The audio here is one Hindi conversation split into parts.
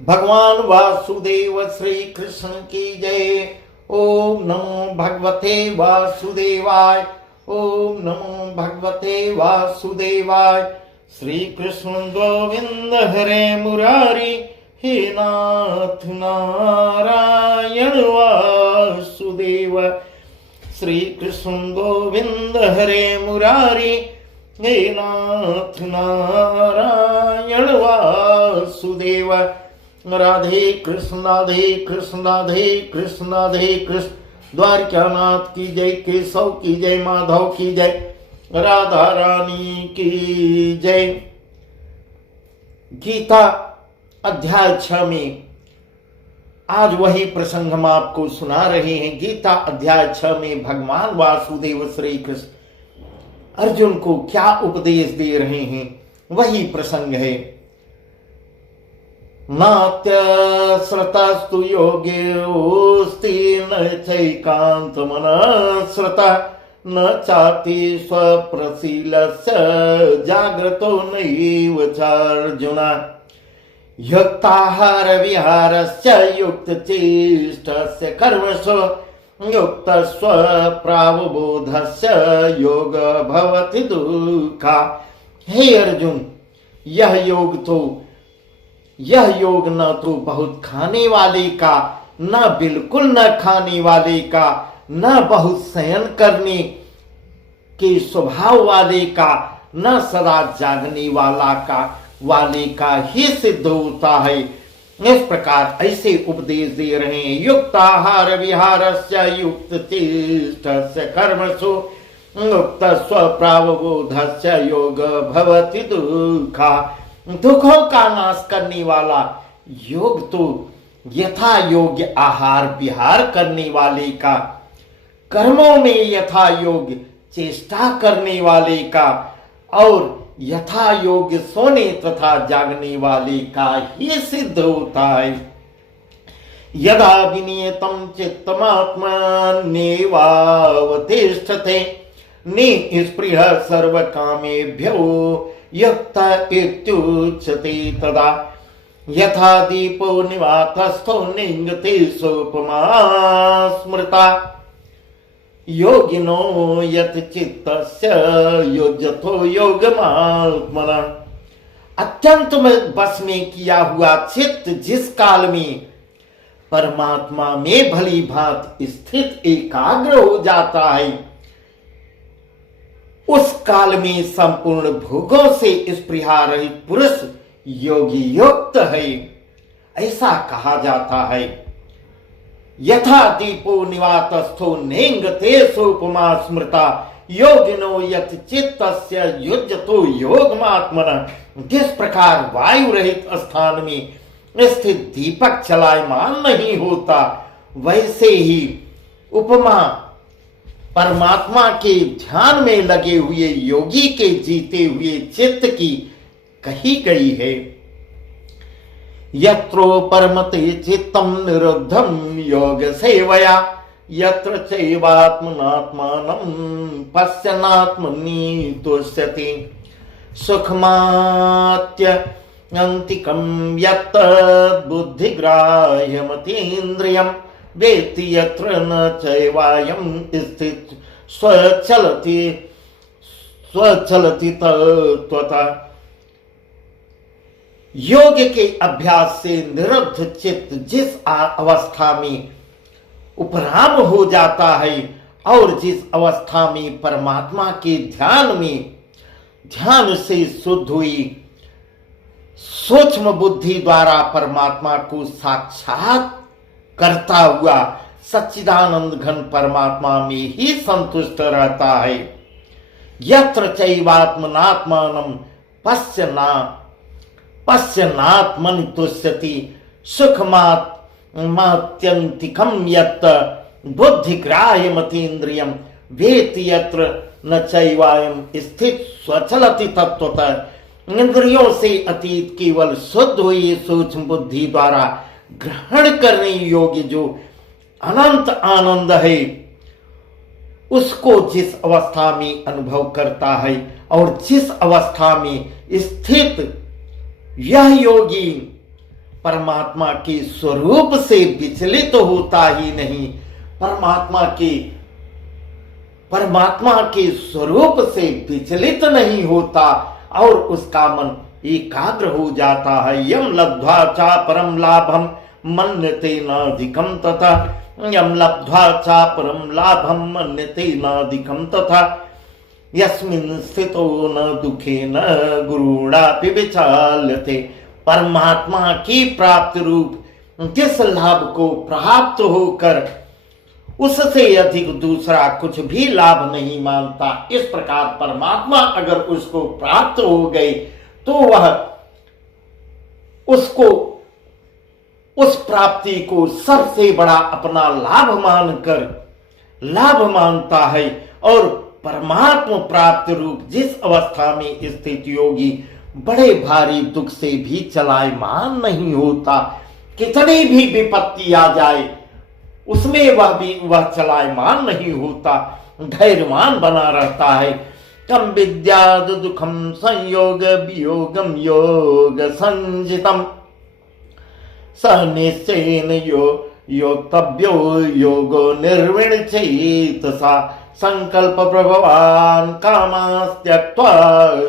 भगवान वासुदेव श्री कृष्ण की जय। ओम नमो भगवते वासुदेवाय। ओम नमो भगवते वासुदेवाय। श्री कृष्ण गोविंद हरे मुरारी, हे नाथ नारायण वासुदेव। श्री कृष्ण गोविंद हरे मुरारी, हे नाथ नारायण वासुदेव। राधे कृष्ण राधे कृष्ण राधे कृष्ण राधे कृष्ण। द्वारकानाथ की जय, केशव की जय, माधव की जय, राधा रानी की जय। गीता अध्याय 6 में आज वही प्रसंग हम आपको सुना रहे हैं। गीता अध्याय 6 में भगवान वासुदेव श्री कृष्ण अर्जुन को क्या उपदेश दे रहे हैं, वही प्रसंग है। नात्यश्रतस्तु योगेऽस्ति न चैकान्तमनश्रतः न चाति स्वप्रशीलस्य जाग्रतो नैव चार्जुन। युक्ताहार विहारस्य युक्तचेष्टस्य कर्मसु युक्तस्व प्रावबोधस्य योग भवति दुःखा। हे अर्जुन, यह योग न तो बहुत खाने वाले का, न बिल्कुल न खाने वाले का, न बहुत शयन करने के स्वभाव वाले का, न सदा जागने वाले का ही सिद्ध होता है। इस प्रकार ऐसे उपदेश दे रहे हैं। युक्त आहार विहारस्य युक्त चेष्टस्य कर्मसु युक्त स्वप्रावबोधस्य योग भवति दुःखा। दुखों का नाश करने वाला योग तो यथा योग्य आहार विहार करने वाले का, कर्मों में यथा योग्य चेष्टा करने वाले का और यथा योग्य सोने तथा जागने वाले का ही सिद्ध होता है। यदा विनियतं चित्तमात्मन्येवावतिष्ठते निःस्पृहः सर्वकामेभ्यो युक्त इत्युच्यते तदा। यथा दीपो निवातस्थो निंगते सोपमा स्मृता। योगिनो यत् चित्तस्य युज्यतो योगमात्मना। अत्यंत बस में किया हुआ चित्त जिस काल में परमात्मा में भली भांति स्थित एकाग्र हो जाता है, उस काल में संपूर्ण भोगों से स्पृहा रहित पुरुष योगी युक्त है, ऐसा कहा जाता है। यथा दीपो निवातस्थो नेंगते सोपमा स्मृता। योगिनो यत् चित्तस्य युज्यतो योगमात्मनः। जिस प्रकार वायु रहित स्थान में स्थित दीपक चलायमान नहीं होता, वैसे ही उपमा परमात्मा के ध्यान में लगे हुए योगी के जीते हुए चित्त की कही गई है। यत्रो परमते चित्तम निरुद्धम योग सेवया यत्र चैवात्मनात्मानं पश्यन्नात्मनि तुष्यति। सुखमात्यन्तिकं यत् बुद्धिग्राह्यमतीन्द्रियं वेत्ति यत्र न चैवायं स्थित स्वचलति तत्त्वतः। योग के अभ्यास से निरुद्ध चित्त जिस अवस्था में उपराम हो जाता है और जिस अवस्था में परमात्मा के ध्यान से शुद्ध हुई सूक्ष्म बुद्धि द्वारा परमात्मा को साक्षात करता हुआ सच्चिदानंद घन परमात्मा में ही संतुष्ट रहता है। यत्र चैवात्मनात्मानं पश्यन्नात्मनि तुष्यति। सुखमात्यन्तिकं यत् बुद्धिग्राह्यमतीन्द्रियं वेत्ति यत्र न चैवायं स्थित स्वचलति तत्त्वतः। इंद्रियों से अतीत केवल शुद्ध हुई सूक्ष्म बुद्धि द्वारा ग्रहण करने योग्य जो अनंत आनंद है, उसको जिस अवस्था में अनुभव करता है और जिस अवस्था में स्थित यह योगी परमात्मा के स्वरूप से विचलित होता ही नहीं, परमात्मा के स्वरूप से विचलित नहीं होता और उसका मन एकाग्र हो जाता है। यम लब्ध्वा चा परम लाभम मन्यते नाधिकम तथा, यम लब्ध्वा चा परम लाभम मन्यते नाधिकम तथा, यस्मिन् स्थितो न दुखे न गुरुणापि विचाल्यते। परमात्मा की प्राप्ति रूप जिस लाभ को प्राप्त होकर उससे अधिक दूसरा कुछ भी लाभ नहीं मानता, इस प्रकार परमात्मा अगर उसको प्राप्त हो गए तो वह उसको उस प्राप्ति को सबसे बड़ा अपना लाभ मानता है। और परमात्मा प्राप्त रूप जिस अवस्था में स्थित योगी बड़े भारी दुख से भी चलायमान नहीं होता, कितनी भी विपत्ति आ जाए उसमें वह चलायमान नहीं होता, धैर्यवान बना रहता है। कम विद्याद दुखम संयोग वियोगम योग संजितम स निश्चयेन योक्तव्यो योगो निर्विण चेतसा, संकल्प प्रभवान कामास्त्यक्त्वा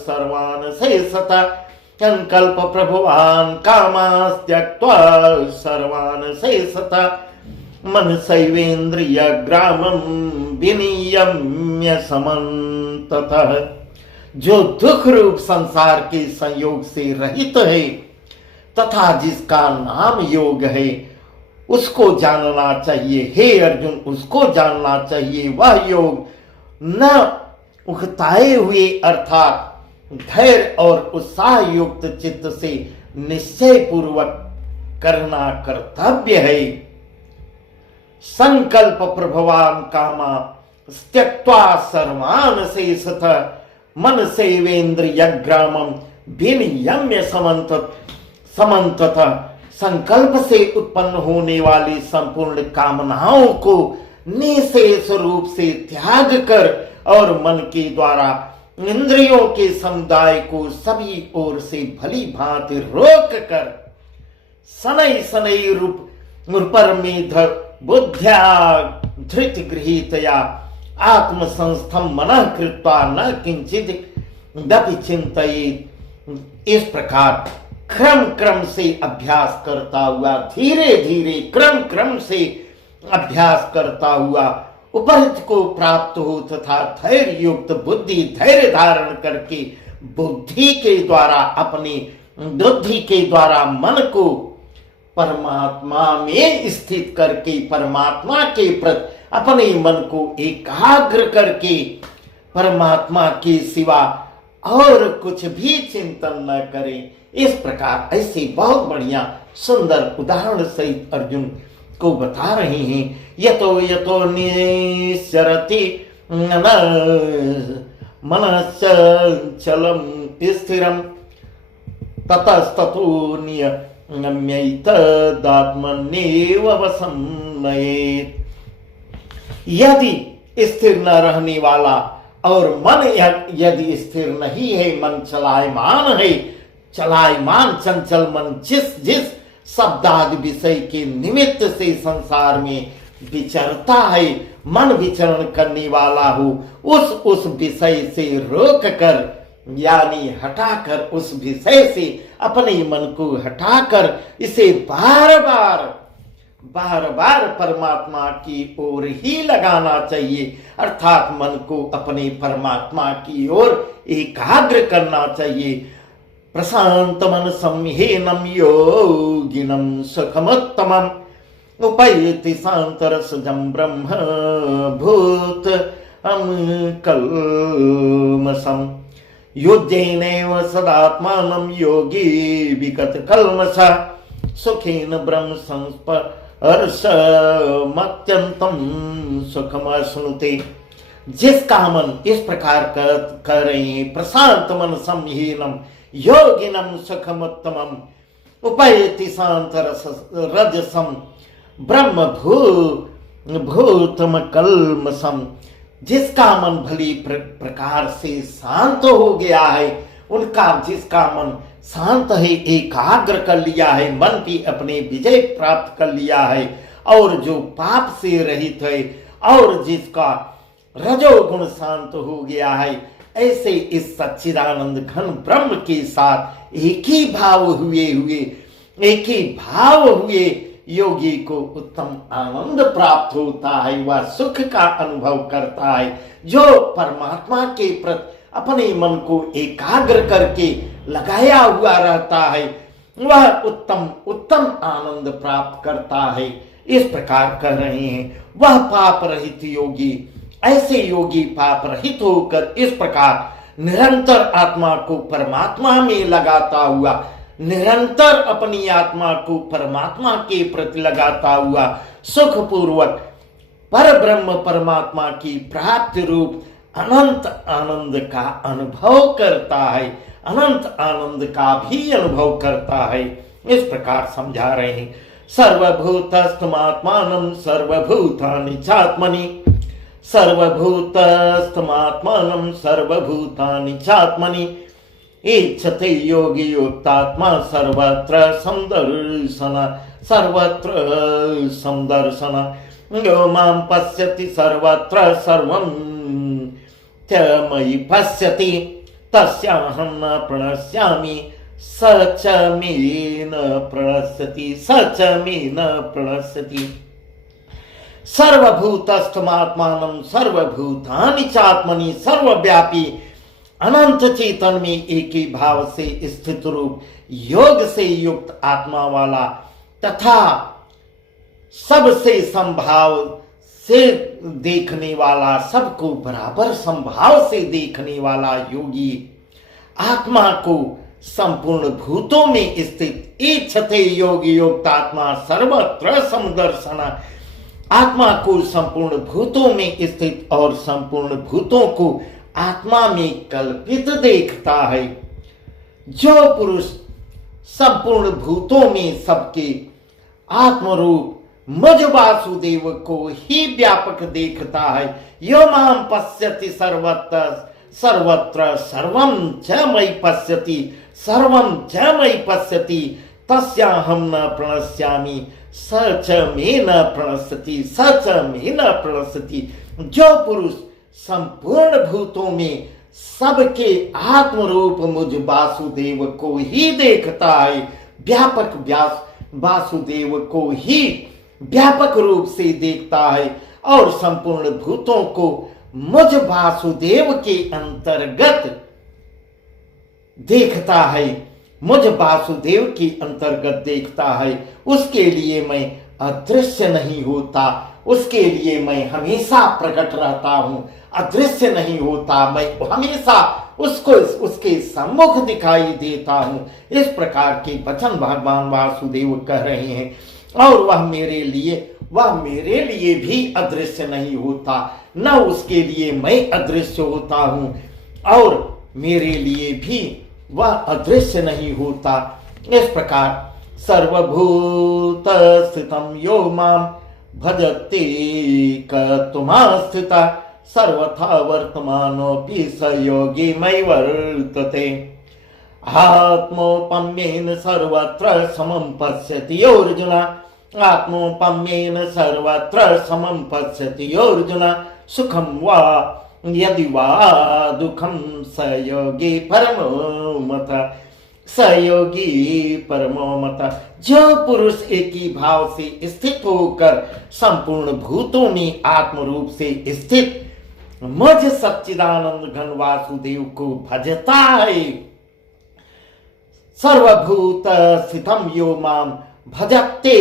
सर्वान् शेषतः, संकल्प प्रभवान कामास्त्यक्त्वा सर्वान् शेषतः, मनसैवेन्द्रिय ग्रामं विनियम्य समन्ततः। जो दुख रूप संसार के संयोग से रहित है तथा जिसका नाम योग है उसको जानना चाहिए। हे अर्जुन, उसको जानना चाहिए। वह योग न उकताए हुए अर्थात धैर्य और उत्साह युक्त चित्त से निश्चय पूर्वक करना कर्तव्य है। संकल्प प्रभवान कामा त्यक्त्वा सर्वान् शेषतः, मन सेवेन्द्रिय ग्रामम विनियम्य समन्ततः। संकल्प से उत्पन्न होने वाली संपूर्ण कामनाओं को निशेष रूप से त्याग कर और मन के द्वारा इंद्रियों के समुदाय को सभी ओर से भली भांति रोक कर शनै शनै रूपर में बुद्ध्या धृत गृहीतया आत्म संस्थम मनः कृत्वा न किंचित दपि चिंतयेत्। इस प्रकार क्रम से अभ्यास करता हुआ, धीरे धीरे क्रम से अभ्यास करता हुआ उपरित को प्राप्त हो तथा धैर्य युक्त बुद्धि धैर्य धारण करके बुद्धि के द्वारा मन को परमात्मा में स्थित करके परमात्मा के प्रति अपने मन को एकाग्र करके परमात्मा के सिवा और कुछ भी चिंतन न करें। इस प्रकार ऐसे बहुत बढ़िया सुंदर उदाहरण सहित अर्जुन को बता रहे हैं। यतो यतो निश्चरति मनश्चलम स्थिरम ततस्ततो नियम्यैतदात्मन्येव वशं नयेत्। यदि स्थिर न रहने वाला और मन यदि स्थिर नहीं है, मन चलायमान है, चलायमान चंचल मन जिस शब्दादि विषय के निमित्त से संसार में विचरता है, मन विचरण करने वाला हो, उस विषय से रोक कर यानी हटाकर, उस विषय से अपने मन को हटाकर इसे बार बार परमात्मा की ओर ही लगाना चाहिए। अर्थात मन को अपने परमात्मा की ओर एकाग्र करना चाहिए। प्रशांत मन संहेनम योगिनम सुखमुत्तमम उपैति शांतरसजं ब्रह्म भूत कल्मषम् युज्येनैव सदात्मानं योगी विगत कल्मषः सुखेन ब्रह्म संस्पर्शमत्यन्तं सुखमश्नुते। जिसका मन इस प्रकार कर रहे हैं, प्रशांत मन संहीनम योगिनम सुखमुत्तमम उपैति शांत रजसम ब्रह्म भूतम कल्मषम। जिसका मन भली प्रकार से शांत हो गया है, जिसका मन शांत है, एकाग्र कर लिया है, मन की अपने विजय प्राप्त कर लिया है, और जो पाप से रहित है और जिसका रजोगुण शांत हो गया है, ऐसे इस सच्चिदानंद घन ब्रह्म के साथ एक ही भाव हुए योगी को उत्तम आनंद प्राप्त होता है। वह सुख का अनुभव करता है। जो परमात्मा के प्रति अपने मन को एकाग्र करके लगाया हुआ रहता है, वह उत्तम आनंद प्राप्त करता है। इस प्रकार कह रहे हैं, वह पाप रहित योगी, ऐसे योगी पाप रहित होकर इस प्रकार निरंतर आत्मा को परमात्मा में लगाता हुआ, निरंतर अपनी आत्मा को परमात्मा के प्रति लगाता हुआ सुखपूर्वक पर ब्रह्म परमात्मा की प्राप्ति रूप अनंत आनंद का अनुभव करता है, अनंत आनंद का भी अनुभव करता है। इस प्रकार समझा रहे हैं। सर्वभूतस्थमात्मानं सर्वभूतानि चात्मनि, सर्वभूतस्थमात्मानं सर्वभूतानि चात्मनि, इच्छते योगी युक्तात्मा सर्वत्र समदर्शन, यो मां पश्यति सर्वत्र सर्वं च मयि पश्यति, तस्याहं न प्रणश्यामि, स च मे न प्रणश्यति। सर्वभूतस्थमात्मानं सर्वभूतानि चात्मनि, सर्वव्यापी अनंत चेतन में एक ही भाव से स्थित रूप योग से युक्त आत्मा वाला तथा सबसे संभाव से देखने वाला, सबको बराबर संभाव से देखने वाला योगी आत्मा को संपूर्ण भूतों में स्थित, इच्छते योगी युक्तात्मा सर्वत्र समदर्शन, आत्मा को संपूर्ण भूतों में स्थित और संपूर्ण भूतों को आत्मा में कल्पित देखता है। जो पुरुष संपूर्ण भूतों में सबके आत्मरूप मुझ वासुदेव को ही व्यापक देखता है, यो मां पश्यति सर्वत्र सर्वं च मयि पश्यति, सर्वं च मयि पश्यति, तस्याहं न प्रणश्यामि, स च मे न प्रणश्यति। जो पुरुष संपूर्ण भूतों में सबके आत्मरूप मुझ वासुदेव को ही देखता है, व्यापक वासुदेव को ही व्यापक रूप से देखता है और संपूर्ण भूतों को मुझ वासुदेव के अंतर्गत देखता है, मुझ वासुदेव के अंतर्गत देखता है, उसके लिए मैं अदृश्य नहीं होता, उसके लिए मैं हमेशा प्रकट रहता हूं, अदृश्य नहीं होता, मैं हमेशा उसको उसके सम्मुख दिखाई देता हूं। इस प्रकार के वचन भगवान वासुदेव कह रहे हैं। और वह मेरे लिए भी अदृश्य नहीं होता, न उसके लिए मैं अदृश्य होता हूं और मेरे लिए भी वह अदृश्य नहीं होता। इस प्रकार सर्वभूत स्थितं यो मां भजते कतुमास्थिता, सर्वथा वर्तमानोऽपि स योगी मयि वर्तते, आत्मोपम्येन सर्वत्र समं पश्यति अर्जुन, आत्मोपम्येन सर्वत्र समं पश्यति अर्जुन, सुखं वा यदि वा दुःखं स योगी परमो मत। जो पुरुष एक ही भाव से स्थित होकर संपूर्ण भूतों में आत्मरूप से स्थित मुझ सच्चिदानंद घन वासुदेव को भजता है, सर्वभूत स्थितं यो मां भजते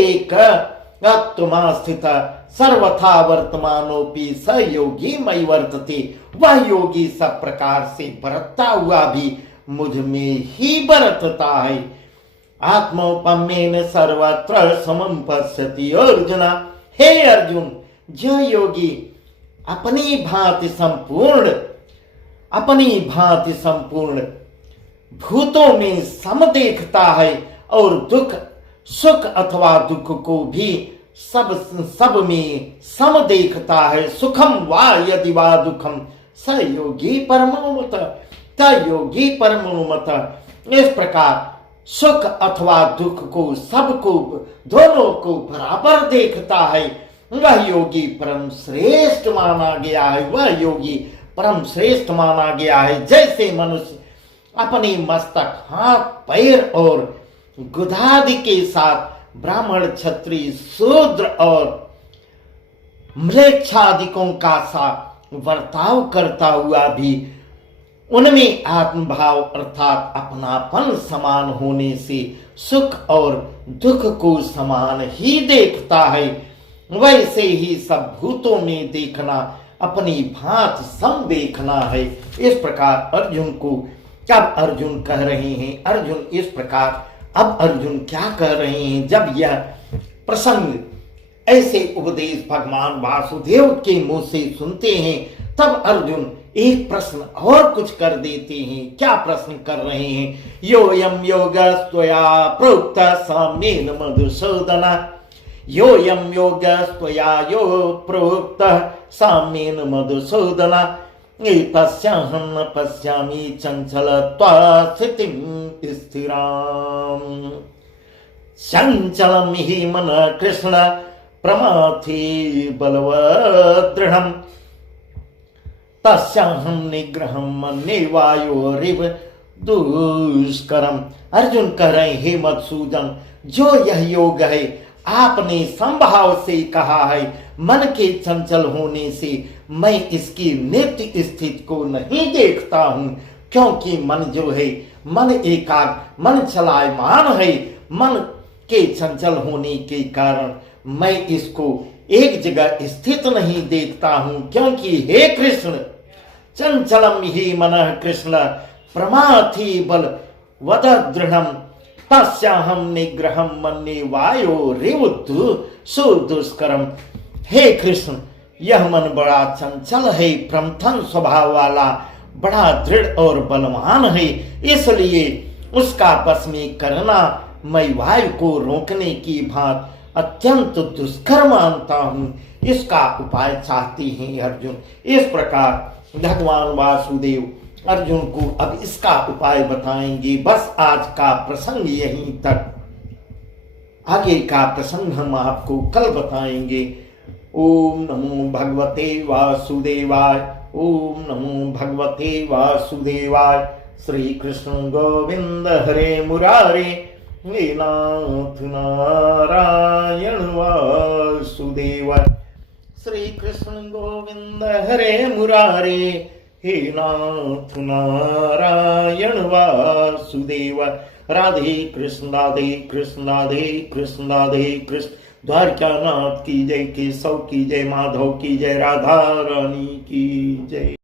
कतुमास्थिता, सर्वथा वर्तमानोऽपि स योगी मयि वर्तते। वह योगी सब प्रकार से बरतता हुआ भी मुझ में ही बरतता है। आत्मोपम्येन सर्वत्र समं पश्यति अर्जुन, हे अर्जुन, जो योगी अपनी भांति संपूर्ण भूतों में सम देखता है और सुख अथवा दुख को भी सब में सम देखता है, सुखम वा यदि वा दुखम स योगी परमो मत, इस प्रकार सुख अथवा दुख को, सबको, दोनों को बराबर देखता है, वह योगी परम श्रेष्ठ माना गया है। वह योगी परम श्रेष्ठ माना गया है। जैसे मनुष्य अपने मस्तक, हाथ, पैर और गुदादि के साथ ब्राह्मण, क्षत्रिय, शूद्र और म्लेच्छादिकों का सा वर्ताव करता हुआ भी उनमें आत्मभाव अर्थात अपनापन समान होने से सुख और दुख को समान ही देखता है, वैसे ही सब भूतों में देखना अपनी भांति सम देखना है। इस प्रकार अर्जुन को अब अर्जुन कह रहे हैं, अर्जुन इस प्रकार अब अर्जुन क्या कह रहे हैं, जब यह प्रसंग ऐसे उपदेश भगवान वासुदेव के मुंह से सुनते हैं, तब अर्जुन एक प्रश्न और कुछ कर देते हैं। क्या प्रश्न कर रहे हैं? योयम योगस्त्वया प्रोक्त साम्येन मधुसूदन, योयम योगस्त्वया यो प्रोक्त साम्येन मधुसूदन, एतस्याहं न पश्यामि चंचलत्वा स्थितिं स्थिराम्। चंचलं हि मनः कृष्ण प्रमाथि बलवदृढम्, तस्याहं निग्रहं मन्ये वायोरिव दुष्करम। अर्जुन कह रहे, हे मधुसूदन, जो यह योग है आपने संभाव से कहा है, मन के चंचल होने से मैं इसकी नित्य स्थिति को नहीं देखता हूं, क्योंकि मन जो है, मन एकाग्र, मन चलायमान है। मन के चंचल होने के कारण मैं इसको एक जगह स्थित नहीं देखता हूं, क्योंकि हे कृष्ण, चंचलम ही मनः कृष्ण प्रमाथि बल वद दृढ़म, तस्याहं निग्रहं मन्ये वायोरिव सुदुष्करम। हे कृष्ण, यह मन बड़ा चंचल है, प्रमथन स्वभाव वाला, बड़ा दृढ़ और बलवान है, इसलिए उसका बस में करना मैं वायु को रोकने की भांति अत्यंत दुष्कर मानता हूं। इसका उपाय चाहते हैं अर्जुन। इस प्रकार भगवान वासुदेव अर्जुन को अब इसका उपाय बताएंगे। बस आज का प्रसंग यहीं तक, आगे का प्रसंग हम आपको कल बताएंगे। ओम नमो भगवते वासुदेवाय, ओम नमो भगवते वासुदेवाय। श्री कृष्ण गोविंद हरे मुरारे, हे नाथ नारायण वासुदेवाय। श्री कृष्ण गोविंद हरे मुरारे, हे नाथ नारायण वासुदेवाय। राधे कृष्ण राधे कृष्ण राधे कृष्ण राधे कृष्ण। द्वारकानाथ की जय, केशव की जय, माधव की जय, राधा रानी की जय।